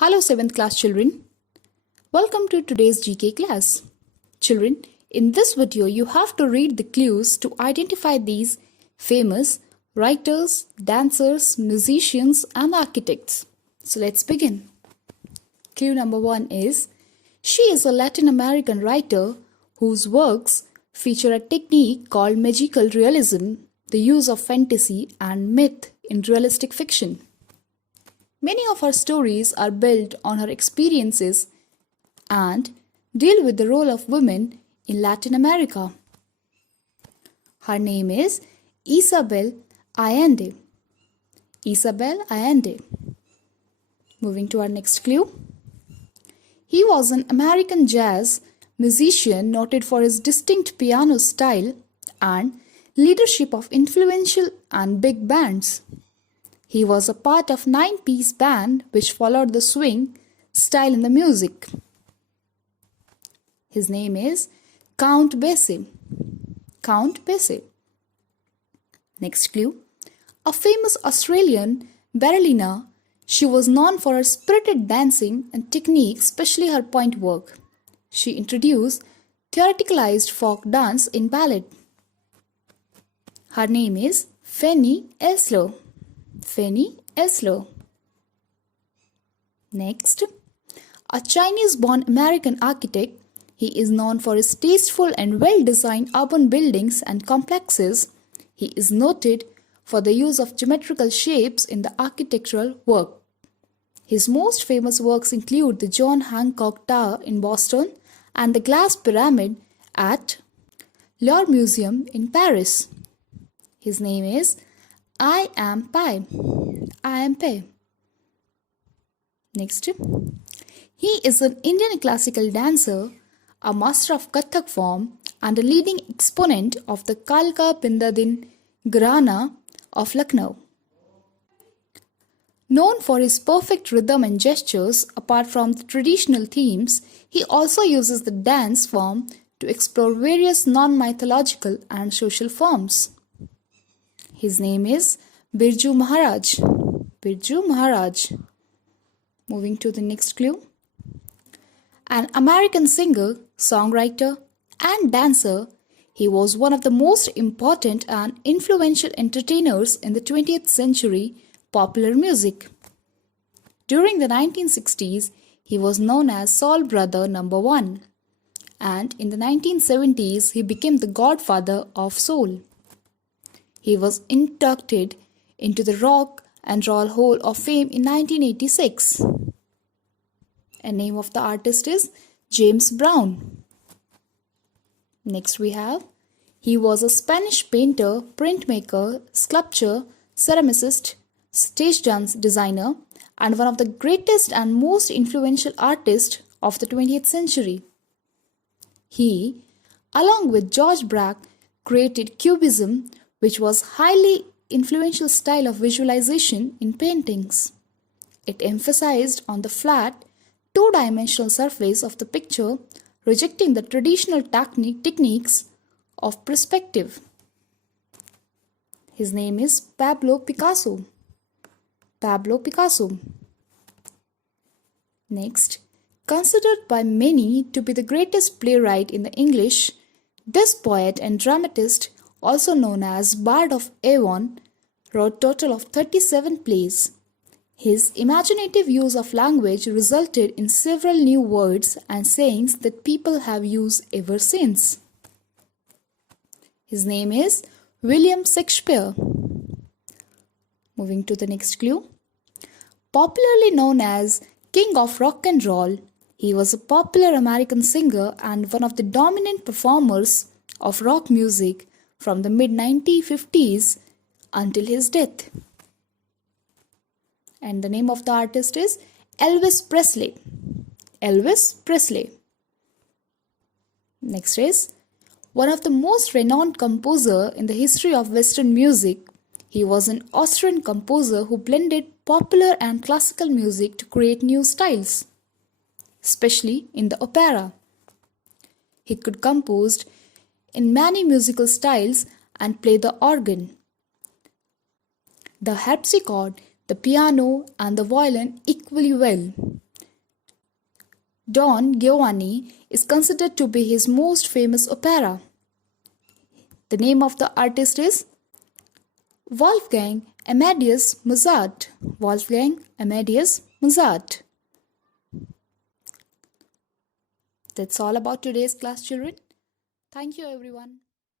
Hello 7th class children. Welcome to today's GK class. Children, in this video you have to read the clues to identify these famous writers, dancers, musicians and architects. So let's begin. Clue number 1 is, she is a Latin American writer whose works feature a technique called magical realism, the use of fantasy and myth in realistic fiction. Many of her stories are built on her experiences and deal with the role of women in Latin America. Her name is Isabel Allende. Isabel Allende. Moving to our next clue. He was an American jazz musician noted for his distinct piano style and leadership of influential and big bands. He was a part of 9-piece band which followed the swing style in the music. His name is Count Basie. Count Basie. Next clue. A famous Australian ballerina, she was known for her spirited dancing and technique, especially her point work. She introduced theatricalized folk dance in ballet. Her name is Fanny Elsler. Fanny Elsler. Next, a Chinese-born American architect, he is known for his tasteful and well-designed urban buildings and complexes. He is noted for the use of geometrical shapes in the architectural work. His most famous works include the John Hancock Tower in Boston and the Glass Pyramid at Louvre Museum in Paris. His name is I am Pai. I am Pai. Next, he is an Indian classical dancer, a master of Kathak form, and a leading exponent of the Kalka Pindadin Gharana of Lucknow. Known for his perfect rhythm and gestures, apart from the traditional themes, he also uses the dance form to explore various non-mythological and social forms. His name is Birju Maharaj. Birju Maharaj. Moving to the next clue. An American singer, songwriter, and dancer, he was one of the most important and influential entertainers in the 20th century popular music. During the 1960s, he was known as Soul Brother Number 1, and in the 1970s, he became the godfather of soul. He was inducted into the Rock and Roll Hall of Fame in 1986. The name of the artist is James Brown. Next we have, he was a Spanish painter, printmaker, sculptor, ceramicist, stage dance designer, and one of the greatest and most influential artists of the 20th century. He, along with George Braque, created Cubism, which was highly influential style of visualization in paintings. It emphasized on the flat, two-dimensional surface of the picture, rejecting the traditional techniques of perspective. His name is Pablo Picasso. Pablo Picasso. Next, considered by many to be the greatest playwright in the English, this poet and dramatist, also known as Bard of Avon, wrote total of 37 plays. His imaginative use of language resulted in several new words and sayings that people have used ever since. His name is William Shakespeare. Moving to the next clue. Popularly known as King of Rock and Roll, he was a popular American singer and one of the dominant performers of rock music from the mid-1950s until his death. And the name of the artist is Elvis Presley. Elvis Presley. Next is, one of the most renowned composer in the history of Western music. He was an Austrian composer who blended popular and classical music to create new styles, especially in the opera. He could compose in many musical styles and play the organ, the harpsichord, the piano and the violin equally well. Don Giovanni is considered to be his most famous opera. The name of the artist is Wolfgang Amadeus Mozart. Wolfgang Amadeus Mozart. That's all about today's class, children. Thank you, everyone.